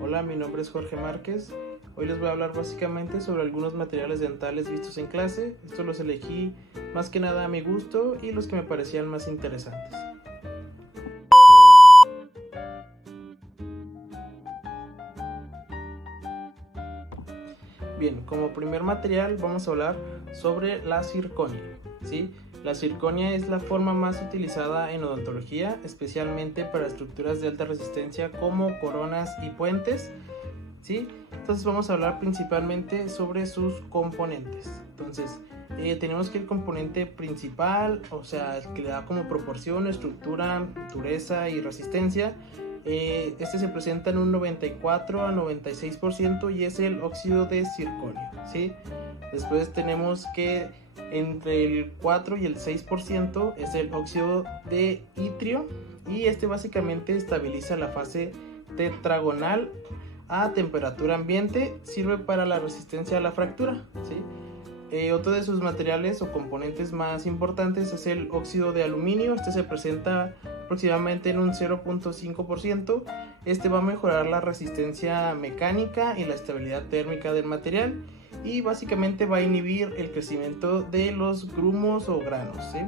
Hola, mi nombre es Jorge Márquez. Hoy les voy a hablar básicamente sobre algunos materiales dentales vistos en clase. Estos los elegí más que nada a mi gusto y los que me parecían más interesantes. Bien, como primer material vamos a hablar sobre la zirconia, ¿sí? La zirconia es la forma más utilizada en odontología, especialmente para estructuras de alta resistencia como coronas y puentes, ¿sí? Entonces vamos a hablar principalmente sobre sus componentes. Entonces tenemos que el componente principal, o sea, el que le da como proporción, estructura, dureza y resistencia, este se presenta en un 94 a 96% y es el óxido de zirconio, ¿sí? Después tenemos que entre el 4 y el 6% es el óxido de itrio y este básicamente estabiliza la fase tetragonal a temperatura ambiente, sirve para la resistencia a la fractura, ¿sí? Otro de sus materiales o componentes más importantes es el óxido de aluminio. Este se presenta aproximadamente en un 0.5%. Este va a mejorar la resistencia mecánica y la estabilidad térmica del material y básicamente va a inhibir el crecimiento de los grumos o granos, ¿sí?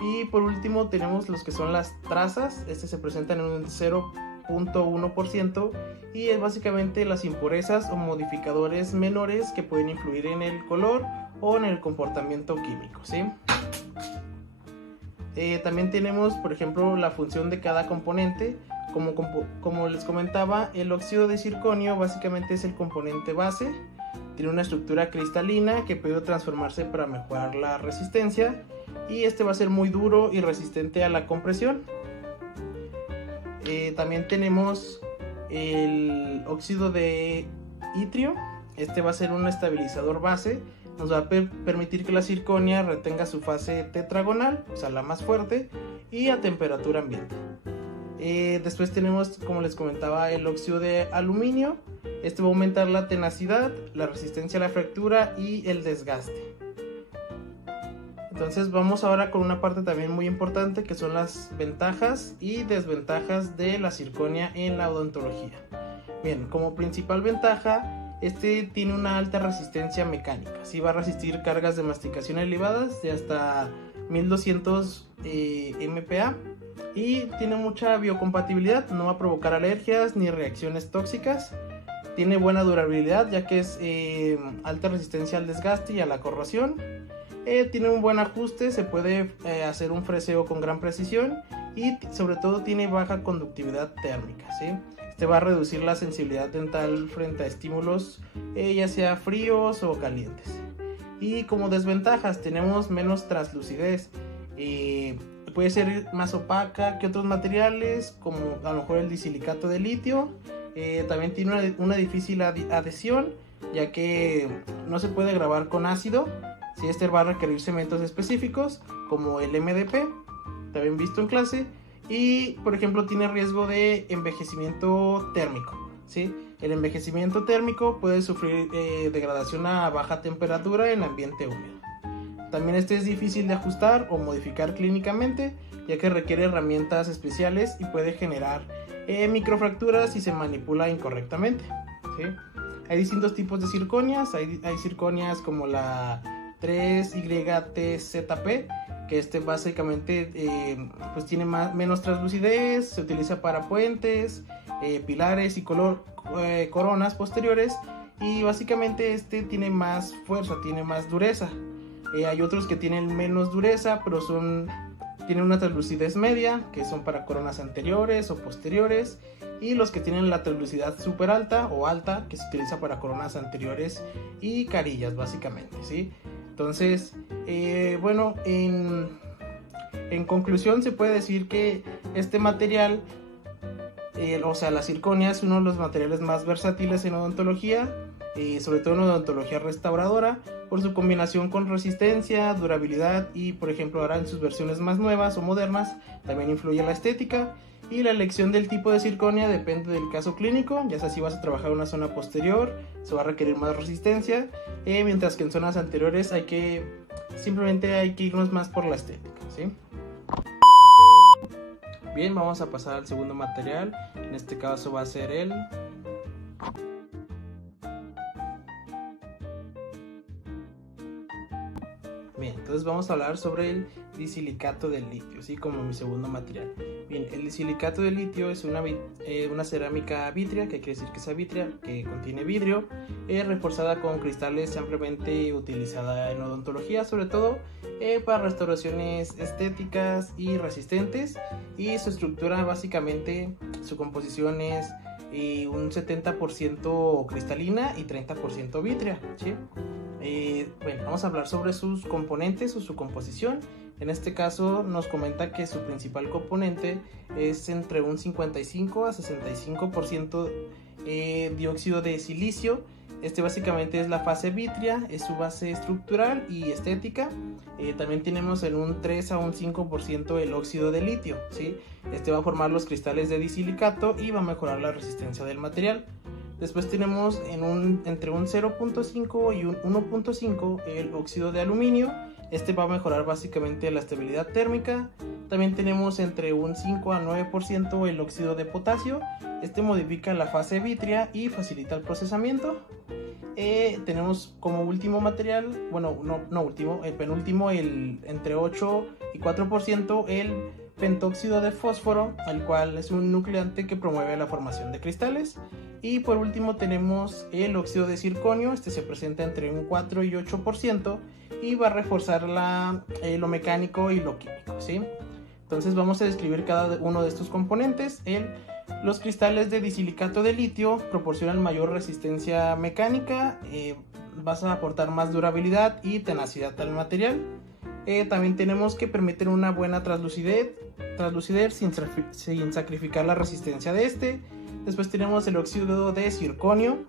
Y por último tenemos los que son las trazas. Este se presentan en un 0.1% y es básicamente las impurezas o modificadores menores que pueden influir en el color o en el comportamiento químico, ¿sí? También tenemos, por ejemplo, la función de cada componente. Como les comentaba, el óxido de zirconio básicamente es el componente base. Tiene una estructura cristalina que puede transformarse para mejorar la resistencia y este va a ser muy duro y resistente a la compresión. También tenemos el óxido de itrio. Este va a ser un estabilizador base. Nos va a permitir que la zirconia retenga su fase tetragonal, o sea la más fuerte, y a temperatura ambiente. Después tenemos, como les comentaba, el óxido de aluminio. Este va a aumentar la tenacidad, la resistencia a la fractura y el desgaste. Entonces vamos ahora con una parte también muy importante que son las ventajas y desventajas de la zirconia en la odontología. Bien, como principal ventaja, este tiene una alta resistencia mecánica. Sí va a resistir cargas de masticación elevadas de hasta 1200 MPa y tiene mucha biocompatibilidad, no va a provocar alergias ni reacciones tóxicas. Tiene buena durabilidad ya que es alta resistencia al desgaste y a la corrosión. Tiene un buen ajuste, se puede hacer un freseo con gran precisión y sobre todo tiene baja conductividad térmica, ¿sí? Este va a reducir la sensibilidad dental frente a estímulos ya sea fríos o calientes. Y como desventajas tenemos menos translucidez, puede ser más opaca que otros materiales como a lo mejor el disilicato de litio. También tiene una difícil adhesión ya que no se puede grabar con ácido. Si este va a requerir cementos específicos como el MDP, también visto en clase, y por ejemplo tiene riesgo de envejecimiento térmico, ¿sí? El envejecimiento térmico puede sufrir degradación a baja temperatura en ambiente húmedo. También este es difícil de ajustar o modificar clínicamente ya que requiere herramientas especiales y puede generar microfracturas si se manipula incorrectamente, ¿sí? Hay distintos tipos de zirconias, hay zirconias como la 3YTZP, que este básicamente pues tiene menos translucidez, se utiliza para puentes, pilares y coronas posteriores y básicamente este tiene más fuerza, tiene más dureza. Hay otros que tienen menos dureza pero tienen una translucidez media, que son para coronas anteriores o posteriores, y los que tienen la translucidad súper alta o alta, que se utiliza para coronas anteriores y carillas básicamente, ¿sí? Entonces, bueno, en conclusión se puede decir que este material, o sea la zirconia, es uno de los materiales más versátiles en odontología, sobre todo en odontología restauradora, por su combinación con resistencia, durabilidad y por ejemplo ahora en sus versiones más nuevas o modernas también influye la estética. Y la elección del tipo de zirconia depende del caso clínico, ya sea si vas a trabajar en una zona posterior, se va a requerir más resistencia, mientras que en zonas anteriores simplemente hay que irnos más por la estética, ¿sí? Bien, vamos a pasar al segundo material, en este caso va a ser el entonces vamos a hablar sobre el disilicato del litio, así como mi segundo material. Bien, el disilicato del litio es una cerámica vítrea, que quiere decir que sea vítrea, que contiene vidrio, reforzada con cristales ampliamente utilizada en odontología, sobre todo para restauraciones estéticas y resistentes, y su estructura básicamente, su composición es un 70% cristalina y 30% vítrea, ¿sí? Bueno, vamos a hablar sobre sus componentes o su composición. En este caso nos comenta que su principal componente es entre un 55 a 65% dióxido de silicio. Este básicamente es la fase vítrea, es su base estructural y estética. También tenemos en un 3 a un 5% el óxido de litio, ¿sí? Este va a formar los cristales de disilicato y va a mejorar la resistencia del material. Después tenemos entre un 0.5 y un 1.5 el óxido de aluminio. Este va a mejorar básicamente la estabilidad térmica. También tenemos entre un 5 a 9% el óxido de potasio. Este modifica la fase vítrea y facilita el procesamiento. Tenemos como último material, bueno, no último, el penúltimo, entre 8 y 4% el pentóxido de fósforo, el cual es un nucleante que promueve la formación de cristales. Y por último tenemos el óxido de circonio, este se presenta entre un 4 y 8% y va a reforzar lo mecánico y lo químico, ¿sí? Entonces vamos a describir cada uno de estos componentes. Los cristales de disilicato de litio proporcionan mayor resistencia mecánica, vas a aportar más durabilidad y tenacidad al material. También tenemos que permiten una buena traslucidez sin sacrificar la resistencia de este. Después tenemos el óxido de circonio,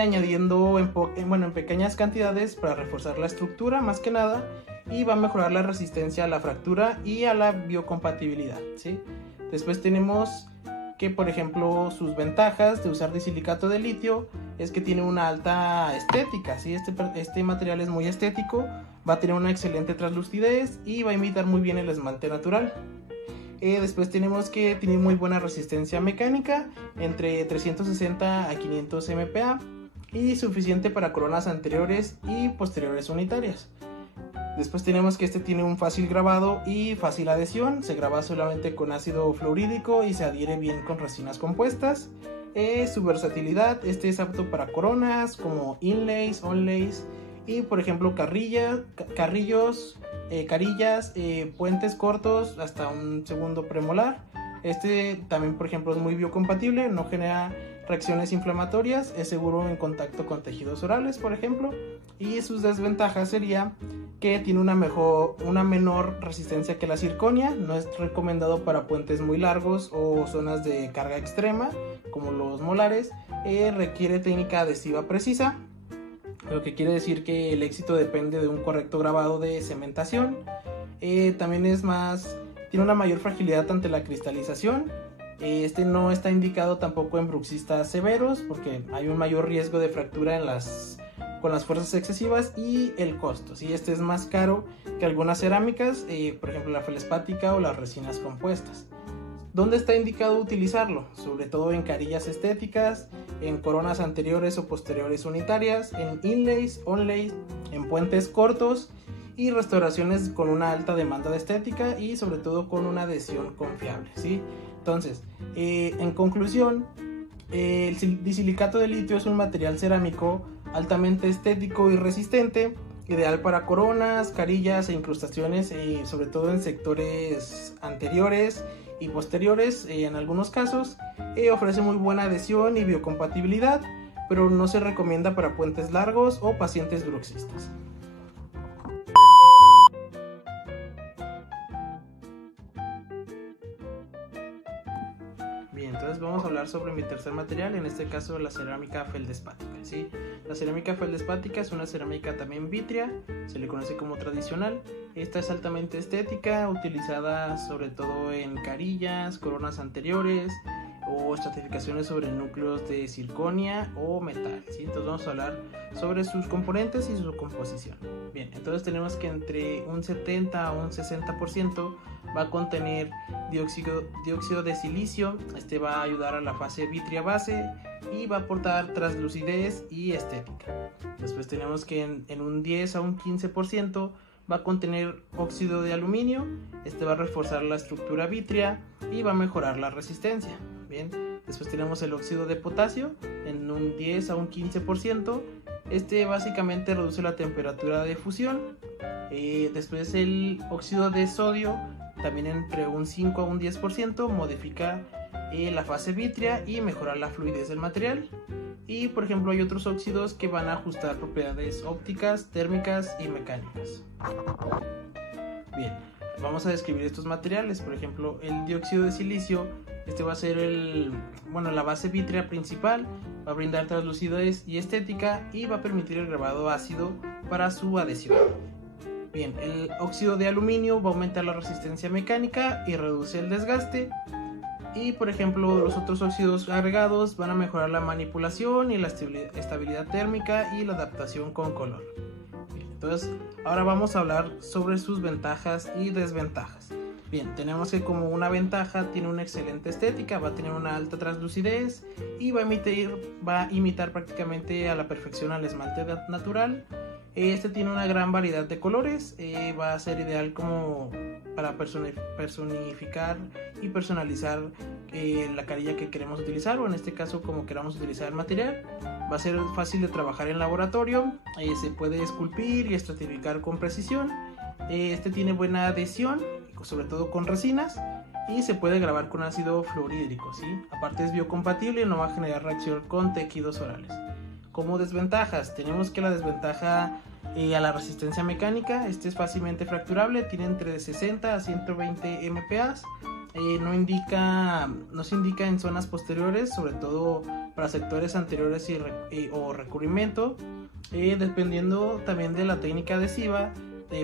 añadiendo en pequeñas cantidades para reforzar la estructura más que nada, y va a mejorar la resistencia a la fractura y a la biocompatibilidad, ¿sí? Después tenemos que, por ejemplo, sus ventajas de usar disilicato de litio es que tiene una alta estética, ¿sí? Este material es muy estético, va a tener una excelente translucidez y va a imitar muy bien el esmalte natural. Después tenemos que tiene muy buena resistencia mecánica, entre 360 a 500 MPa, y suficiente para coronas anteriores y posteriores unitarias. Después tenemos que tiene un fácil grabado y fácil adhesión, se graba solamente con ácido fluorídrico y se adhiere bien con resinas compuestas. Su versatilidad, es apto para coronas como inlays, onlays y, por ejemplo, carillas, puentes cortos hasta un segundo premolar. También, por ejemplo, es muy biocompatible, no genera reacciones inflamatorias, es seguro en contacto con tejidos orales, por ejemplo. Y sus desventajas sería que tiene una menor resistencia que la circonia, no es recomendado para puentes muy largos o zonas de carga extrema como los molares, requiere técnica adhesiva precisa, lo que quiere decir que el éxito depende de un correcto grabado de cementación. También tiene una mayor fragilidad ante la cristalización. No está indicado tampoco en bruxistas severos porque hay un mayor riesgo de fractura con las fuerzas excesivas, y el costo, ¿sí? Este es más caro que algunas cerámicas, por ejemplo la feldspática o las resinas compuestas. ¿Dónde está indicado utilizarlo? Sobre todo en carillas estéticas, en coronas anteriores o posteriores unitarias, en inlays, onlays, en puentes cortos y restauraciones con una alta demanda de estética y sobre todo con una adhesión confiable, ¿sí? Entonces, en conclusión, el disilicato de litio es un material cerámico altamente estético y resistente, ideal para coronas, carillas e incrustaciones, sobre todo en sectores anteriores y posteriores. En algunos casos ofrece muy buena adhesión y biocompatibilidad, pero no se recomienda para puentes largos o pacientes bruxistas. Bien, entonces vamos a hablar sobre mi tercer material, en este caso la cerámica feldspática, ¿sí? La cerámica feldspática es una cerámica también vítrea, se le conoce como tradicional. Esta es altamente estética, utilizada sobre todo en carillas, coronas anteriores o estratificaciones sobre núcleos de circonia o metal, ¿sí? Entonces vamos a hablar sobre sus componentes y su composición. Bien, entonces tenemos que entre un 70 a un 60% va a contener dióxido de silicio. Este va a ayudar a la fase vítrea base y va a aportar translucidez y estética. Después tenemos que en un 10 a un 15% va a contener óxido de aluminio, este va a reforzar la estructura vítrea y va a mejorar la resistencia. Bien, después tenemos el óxido de potasio en un 10 a un 15%, este básicamente reduce la temperatura de fusión. Después el óxido de sodio, también entre un 5 a un 10%, modifica la fase vítrea y mejora la fluidez del material. Y por ejemplo hay otros óxidos que van a ajustar propiedades ópticas, térmicas y mecánicas. Bien, vamos a describir estos materiales. Por ejemplo, el dióxido de silicio, este va a ser la base vítrea principal, va a brindar translucidez y estética y va a permitir el grabado ácido para su adhesión. Bien, el óxido de aluminio va a aumentar la resistencia mecánica y reduce el desgaste. Y por ejemplo los otros óxidos agregados van a mejorar la manipulación y la estabilidad térmica y la adaptación con color. Bien, entonces ahora vamos a hablar sobre sus ventajas y desventajas. Bien, tenemos que como una ventaja tiene una excelente estética, va a tener una alta translucidez y va a imitar prácticamente a la perfección al esmalte natural. Este tiene una gran variedad de colores, va a ser ideal como para personificar y personalizar la carilla que queremos utilizar, o en este caso como queramos utilizar el material. Va a ser fácil de trabajar en laboratorio, se puede esculpir y estratificar con precisión. Este tiene buena adhesión, sobre todo con resinas, y se puede grabar con ácido fluorhídrico, ¿sí? Aparte es biocompatible y no va a generar reacción con tejidos orales. Como desventajas, tenemos que la desventaja a la resistencia mecánica, este es fácilmente fracturable, tiene entre 60 a 120 MPa, no se indica en zonas posteriores, sobre todo para sectores anteriores o recubrimiento. Dependiendo también de la técnica adhesiva,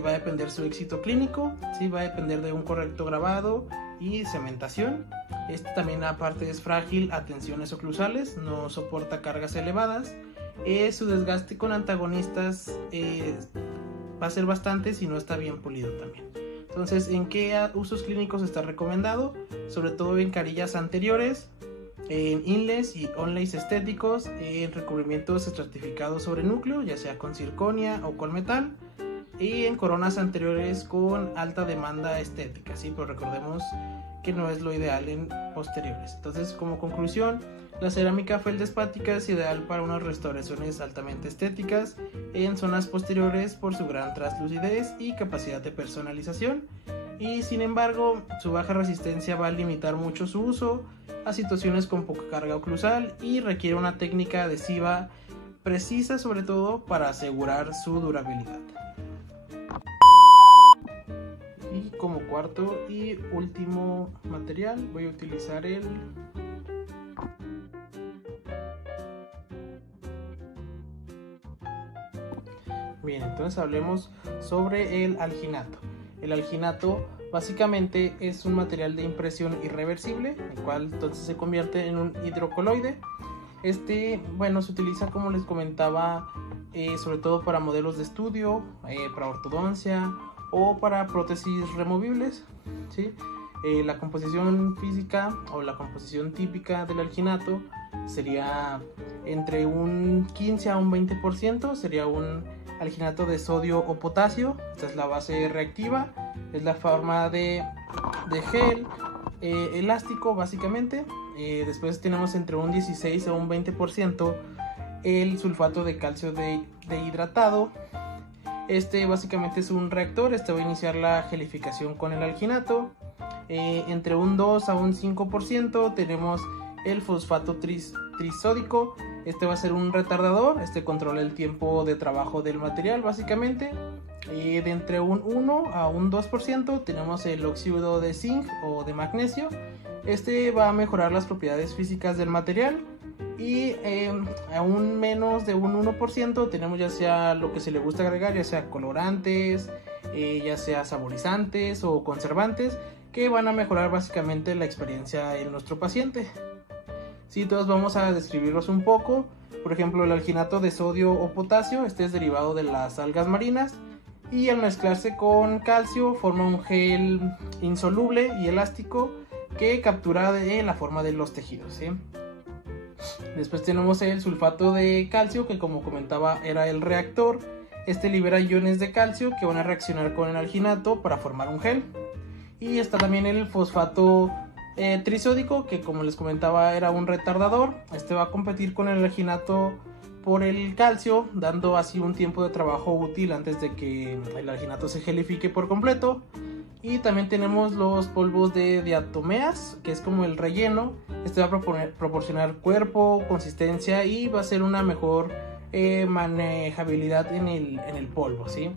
va a depender su éxito clínico, ¿sí? Va a depender de un correcto grabado y cementación. Este también aparte es frágil a tensiones oclusales, no soporta cargas elevadas. Su desgaste con antagonistas va a ser bastante si no está bien pulido también. Entonces, ¿en qué usos clínicos está recomendado? Sobre todo en carillas anteriores, en inlays y onlays estéticos, en recubrimientos estratificados sobre núcleo, ya sea con circonia o con metal, y en coronas anteriores con alta demanda estética, ¿sí? Pero recordemos que no es lo ideal en posteriores. Entonces, como conclusión, la cerámica feldespática es ideal para unas restauraciones altamente estéticas en zonas posteriores por su gran translucidez y capacidad de personalización, y sin embargo su baja resistencia va a limitar mucho su uso a situaciones con poca carga oclusal y requiere una técnica adhesiva precisa, sobre todo para asegurar su durabilidad. Y como cuarto y último material voy a utilizar el Bien, entonces hablemos sobre el alginato. El alginato básicamente es un material de impresión irreversible, el cual entonces se convierte en un hidrocoloide. Se utiliza, como les comentaba, sobre todo para modelos de estudio, para ortodoncia o para prótesis removibles, ¿sí? La composición física o la composición típica del alginato sería entre un 15 a un 20%, sería un alginato de sodio o potasio. Esta es la base reactiva, es la forma de gel elástico básicamente. Después tenemos entre un 16 a un 20% el sulfato de calcio dehidratado. Este básicamente es un reactor, este va a iniciar la gelificación con el alginato. Entre un 2 a un 5% tenemos el fosfato trisódico. Este va a ser un retardador, este controla el tiempo de trabajo del material básicamente. De entre un 1 a un 2% tenemos el óxido de zinc o de magnesio. Este va a mejorar las propiedades físicas del material. Y aún menos de un 1% tenemos ya sea lo que se le gusta agregar, ya sea colorantes, ya sea saborizantes o conservantes, que van a mejorar básicamente la experiencia en nuestro paciente. Sí, todos vamos a describirlos un poco. Por ejemplo, el alginato de sodio o potasio, este es derivado de las algas marinas, y al mezclarse con calcio forma un gel insoluble y elástico que captura la forma de los tejidos, ¿sí? Después tenemos el sulfato de calcio, que como comentaba era el reactor. Este libera iones de calcio que van a reaccionar con el alginato para formar un gel. Y está también el fosfato trisódico, que como les comentaba era un retardador. Este va a competir con el alginato por el calcio, dando así un tiempo de trabajo útil antes de que el alginato se gelifique por completo. Y también tenemos los polvos de diatomeas, que es como el relleno. Este va a proporcionar cuerpo, consistencia y va a ser una mejor manejabilidad en el polvo, ¿sí?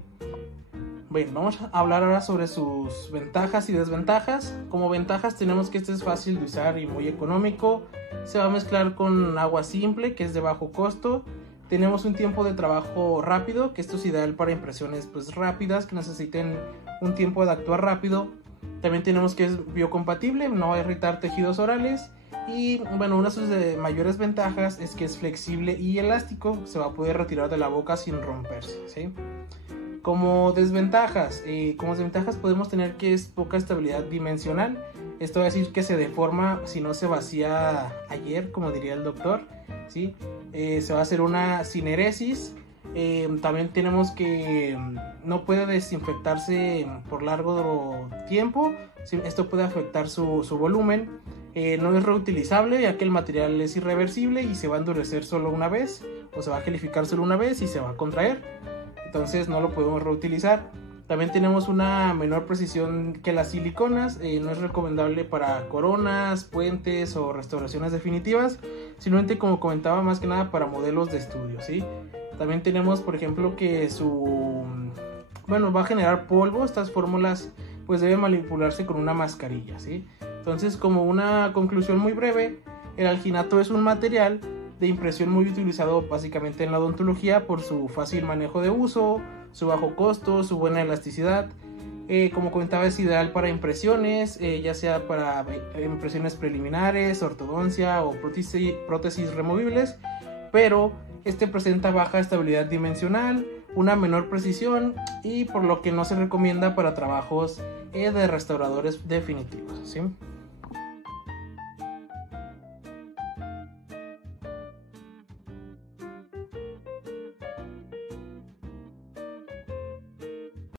Bueno, vamos a hablar ahora sobre sus ventajas y desventajas. Como ventajas tenemos que este es fácil de usar y muy económico. Se va a mezclar con agua simple, que es de bajo costo. Tenemos un tiempo de trabajo rápido, que esto es ideal para impresiones pues rápidas, que necesiten un tiempo de actuar rápido. También tenemos que es biocompatible, no va a irritar tejidos orales. Y bueno, una de sus mayores ventajas es que es flexible y elástico, se va a poder retirar de la boca sin romperse, ¿sí? Como desventajas podemos tener que es poca estabilidad dimensional. Esto va a decir que se deforma si no se vacía ayer, como diría el doctor, ¿sí? Se va a hacer una cineresis. También tenemos que no puede desinfectarse por largo tiempo. Esto puede afectar su volumen. No es reutilizable, ya que el material es irreversible y se va a endurecer solo una vez, o se va a gelificar solo una vez y se va a contraer. Entonces no lo podemos reutilizar. También tenemos una menor precisión que las siliconas. No es recomendable para coronas, puentes o restauraciones definitivas. Simplemente, como comentaba, más que nada para modelos de estudio, ¿sí? También tenemos, por ejemplo, que va a generar polvo. Estas fórmulas pues deben manipularse con una mascarilla, ¿sí? Entonces, como una conclusión muy breve, el alginato es un material de impresión muy utilizado básicamente en la odontología por su fácil manejo de uso, su bajo costo, su buena elasticidad. Como comentaba, es ideal para impresiones, ya sea para impresiones preliminares, ortodoncia o prótesis removibles, pero este presenta baja estabilidad dimensional, una menor precisión y por lo que no se recomienda para trabajos de restauradores definitivos, ¿sí?